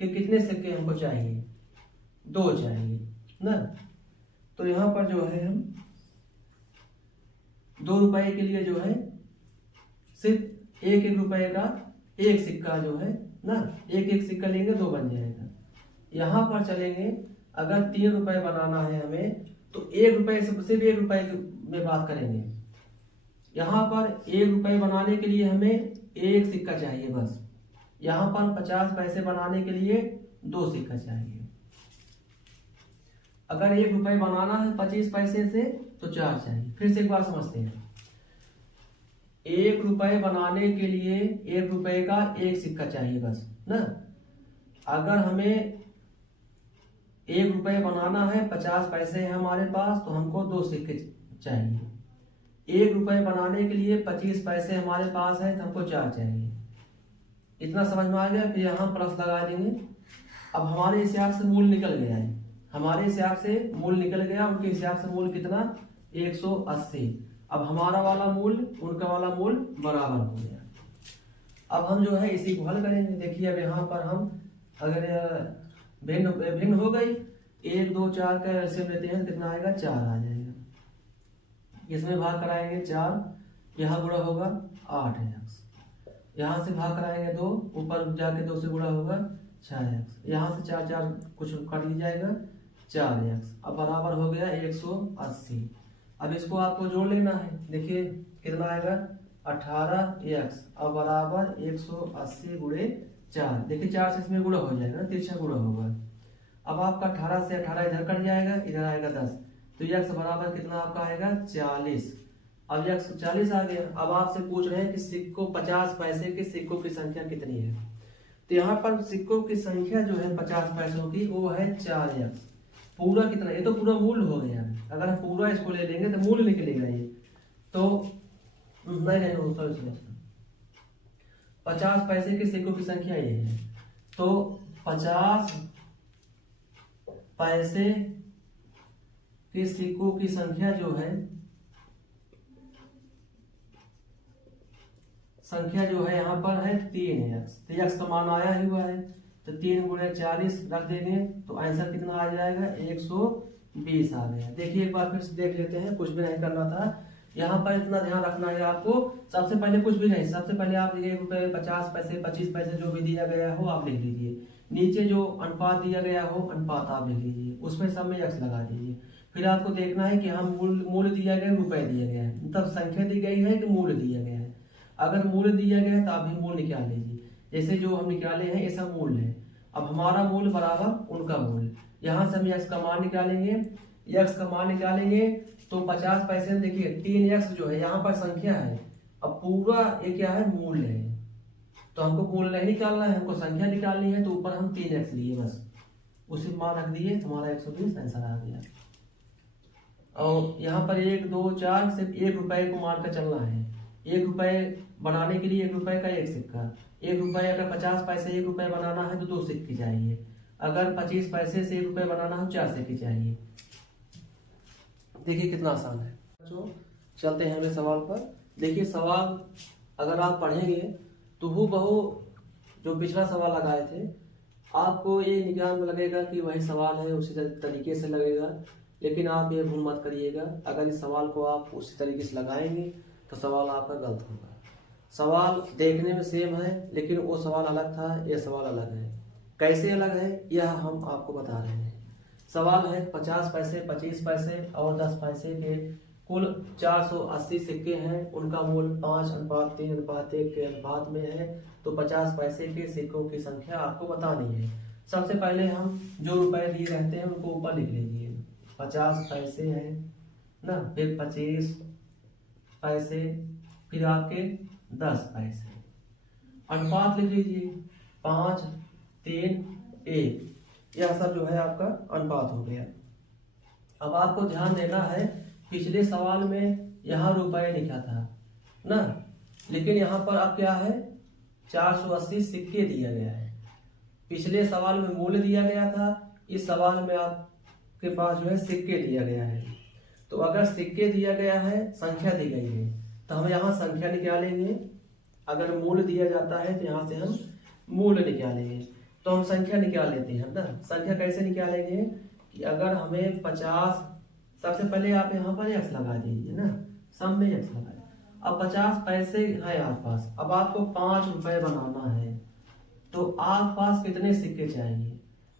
कि कितने सिक्के हमको चाहिए, 2 चाहिए ना। तो यहाँ पर जो है हम 2 रुपए के लिए जो है सिर्फ 1-1 रुपए का एक सिक्का जो है ना, 1-1 सिक्का लेंगे 2 बन जाएगा। यहाँ पर चलेंगे, अगर 3 रुपए बनाना है हमें तो 1 रुपए से सिर्फ 1 रुपए में बात करेंगे। यहाँ पर 1 रुपए बनाने के लिए हमें 1 सिक्का चाहिए बस। यहाँ पर 50 पैसे बनाने के लिए 2 सिक्का चाहिए। अगर 1 रुपए बनाना है 25 पैसे से तो 4 चाहिए। फिर से एक बार समझते हैं, 1 रुपए बनाने के लिए 1 रुपए का एक सिक्का चाहिए बस ना। अगर हमें 1 रुपए बनाना है 50 पैसे हैं हमारे पास तो हमको 2 सिक्के चाहिए। 1 रुपए बनाने के लिए 25 पैसे हमारे पास है तो हमको 4 चाहिए। इतना समझ में आ गया। फिर यहाँ प्लस लगा देंगे। अब हमारे हिसाब से मूल निकल गया है, हमारे हिसाब से मूल निकल गया, उनके हिसाब से मूल कितना 180। अब हमारा वाला मूल उनका वाला मूल बराबर हो गया। अब हम जो है इसी को हल करेंगे। देखिए अब यहाँ पर हम अगर भिन्न हो गई, 1 2 4 का एलसीएम लेते हैं कितना आएगा 4 आ जाएगा। इसमें भाग कराएंगे 4, यहाँ गुणा होगा 8x, यहाँ से भाग कराएंगे 2, ऊपर जाके 2 से गुणा होगा 6x, यहाँ से 4 4 कुछ काट ली जाएगा 4x। अब बराबर हो गया 180। अब इसको आपको जोड़ लेना है। देखिए कितना आएगा 18x, अब बराबर 180 गुणे 4। देखिए 4 से इसमें गुणा हो जाएगा, तिरछा गुणा होगा। अब आपका 18 से 18 इधर कट जाएगा, इधर आएगा 10, तो x बराबर कितना आपका आएगा 40। अब x 40 आ गया। अब आपसे पूछ रहे हैं कि सिक्कों 50 पैसे के सिक्कों की संख्या कितनी है। तो यहाँ पर सिक्कों की संख्या जो है 50 पैसों की वो है 4x। पूरा कितना, ये तो पूरा मूल हो गया। अगर हम पूरा इसको ले लेंगे तो मूल निकलेगा ये। तो नहीं सॉरी 50 पैसे के सिक्कों की संख्या ये है। तो 50 पैसे के सिक्कों की संख्या जो है यहाँ पर है 3x। तो x का मान आया ही हुआ है, तो 3 गुणे 40 रख देंगे तो आंसर कितना आ जाएगा 120 आ गया। देखिए एक बार फिर से देख लेते हैं, कुछ भी नहीं करना था। यहाँ पर इतना ध्यान रखना है आपको, सबसे पहले कुछ भी नहीं, सबसे पहले आप 1 रुपए 50 पैसे 25 पैसे जो भी दिया गया हो आप लिख लीजिए। नीचे जो अनुपात दिया गया हो अनुपात आप लिख लीजिए, उसमें सब में x लगा दीजिए। फिर आपको देखना है कि हम मूल दिया गया रुपए दिया गया है, मतलब संख्या दी गई है कि मूल दिया गया है। अगर मूल दिया गया है तो आप भी मूल निकाल लीजिए। जैसे जो हम निकाले हैं ये सब मूल है। अब हमारा मूल बराबर उनका मूल, यहाँ से हम x का मान निकालेंगे। x का मान निकालेंगे तो 50 पैसे में देखिए 3x जो है यहाँ पर संख्या है, अब पूरा ये क्या है मूल है। तो हमको मूल नहीं निकालना है, हमको संख्या निकालनी है। तो ऊपर हम 3x लिए बस, उसी मान रख दिए, हमारा 120 आंसर आ गया। और यहाँ पर 1 2 4 सिर्फ 1 रुपए को मान कर चलना है। 1 रुपए बनाने के लिए 1 रुपए का एक सिक्का, 1 रुपए अगर 50 पैसे 1 रुपए बनाना है तो 2 सिक्के चाहिए। अगर 25 पैसे से 1 रुपए बनाना हो 4 सिक्के चाहिए। देखिए कितना आसान है। तो चलते हैं अगले सवाल पर। देखिए सवाल अगर आप पढ़ेंगे तो हूबहू जो पिछला सवाल लगाए थे आपको ये निगाह में लगेगा कि वही सवाल है, उसी तरीके से लगेगा। लेकिन आप ये भूल मत करिएगा, अगर इस सवाल को आप उसी तरीके से लगाएंगे तो सवाल आपका गलत होगा। सवाल देखने में सेम है लेकिन वो सवाल अलग था, ये सवाल अलग है। कैसे अलग है यह हम आपको बता रहे हैं। सवाल है 50 पैसे 25 पैसे और 10 पैसे के कुल 480 सिक्के हैं, उनका मूल 5:3:1 के अनुपात में है। तो 50 पैसे के सिक्कों की संख्या आपको बतानी है। सबसे पहले हम जो रुपए दिए रहते हैं उनको ऊपर लिख लीजिए। 50 पैसे हैं ना, फिर 25 पैसे, फिर आपके 10 पैसे। अनुपात लिख लीजिए 5:3:1, यह सब जो है आपका अनुपात हो गया। अब आपको ध्यान देना है, पिछले सवाल में यहाँ रुपए लिखा था ना, लेकिन यहाँ पर अब क्या है 480 सिक्के दिया गया है। पिछले सवाल में मूल्य दिया गया था, इस सवाल में आपके पास जो है सिक्के दिया गया है। तो अगर सिक्के दिया गया है, संख्या दी गई है, तो हम यहाँ संख्या निकालेंगे। अगर मूल्य दिया जाता है तो यहाँ से हम मूल्य निकालेंगे। तो हम संख्या निकाल लेते हैं ना। संख्या कैसे निकालेंगे कि अगर हमें 50, सबसे पहले आप यहाँ पर x लगा दीजिए ना, सम में x लगा। अब 50 पैसे हैं आपके पास, अब आपको 5 रुपए बनाना है, तो आपके पास कितने सिक्के चाहिए?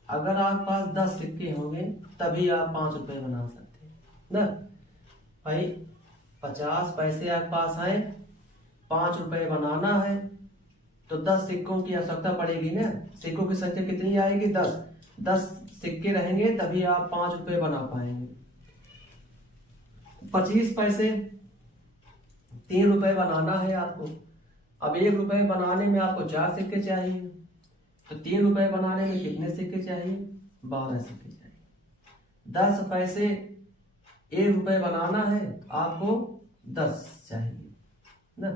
अगर आपके पास 10 सिक्के होंगे तभी आप 5 रुपए बना सकते हैं ना भाई। 50 पैसे आपके पास है, 5 रुपए बनाना है, तो 10 सिक्कों की आवश्यकता पड़ेगी ना। सिक्कों की संख्या कितनी आएगी? 10। 10 सिक्के रहेंगे तभी आप 5 रुपए बना पाएंगे। 25 पैसे, 3 रुपए बनाना है आपको। अब 1 रुपए बनाने में आपको 4 सिक्के चाहिए, तो 3 रुपए बनाने में कितने सिक्के चाहिए? 12 सिक्के चाहिए। 10 पैसे, 1 रुपए बनाना है, आपको 10 चाहिए ना।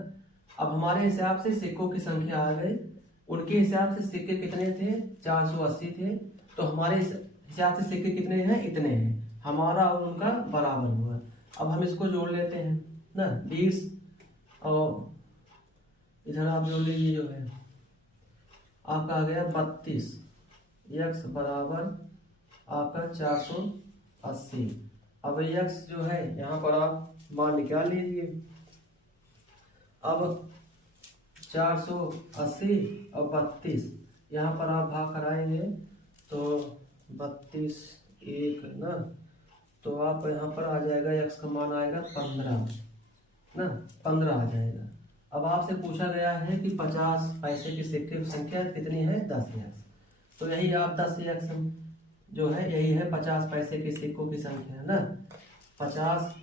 अब हमारे हिसाब से सिक्कों की संख्या आ गई, उनके हिसाब से सिक्के कितने थे? 480 थे, तो हमारे हिसाब से सिक्के कितने हैं? इतने हैं। हमारा और उनका बराबर हुआ। अब हम इसको जोड़ लेते हैं ना, 20 और इधर आप जोड़ लीजिए, जो है आपका आ गया 32, x बराबर आपका 480। अब x जो है यहाँ पर आप मान निकाल लीजिए। अब 480 और 32 यहाँ पर आप भाग कराएंगे तो 32 1 ना, तो आप यहाँ पर आ जाएगा x का मान आएगा 15 ना, 15 आ जाएगा। अब आपसे पूछा गया है कि 50 पैसे के सिक्के की संख्या कितनी है? 10x। तो यही आप 10x जो है यही है 50 पैसे के सिक्कों की संख्या है ना। 50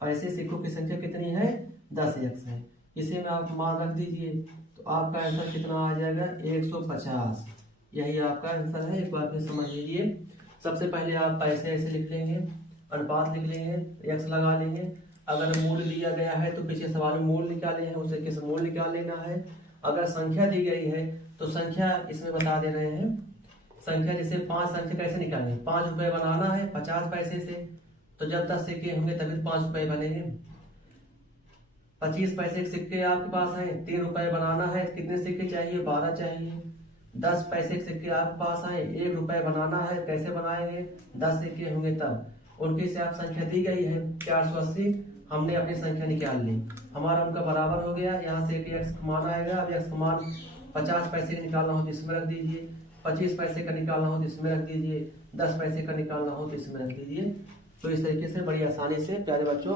पैसे सिक्कों की संख्या कितनी है? 10x है। इसे में आप मान रख दीजिए, तो आपका आंसर कितना आ जाएगा? 150। यही आपका आंसर है। एक बार फिर समझ लीजिए। सबसे पहले आप पैसे ऐसे लिख लेंगे, अनुपात लिख लेंगे, x लगा लेंगे। अगर मूल दिया गया है तो पीछे सवाल में मूल निकाले हैं, उसे किस मूल निकाल लेना है। अगर संख्या दी गई है तो संख्या इसमें बता दे रहे हैं। संख्या जैसे 5 संख्या कैसे निकालेंगे? 5 रुपए बनाना है 50 पैसे से, तो जब 10 सिक्के होंगे तभी 5 रुपए बनेंगे। 25 पैसे के सिक्के आपके पास हैं, 3 रुपए बनाना है, कितने सिक्के चाहिए? 12 चाहिए। 10 पैसे के सिक्के आपके पास हैं, 1 रुपए बनाना है, कैसे बनाएंगे? 10 सिक्के होंगे तब। उनके से आप संख्या दी गई है 480, हमने अपनी संख्या निकाल ली, हमारा उनका बराबर हो गया। यहाँ से x का मान आएगा। अब x का मान 50 पैसे का निकालना हो तो इसमें रख दीजिए, 25 पैसे का निकालना हो तो इसमें रख दीजिए, 10 पैसे का निकालना हो तो इसमें रख दीजिए। तो इस तरीके से बड़ी आसानी से प्यारे बच्चों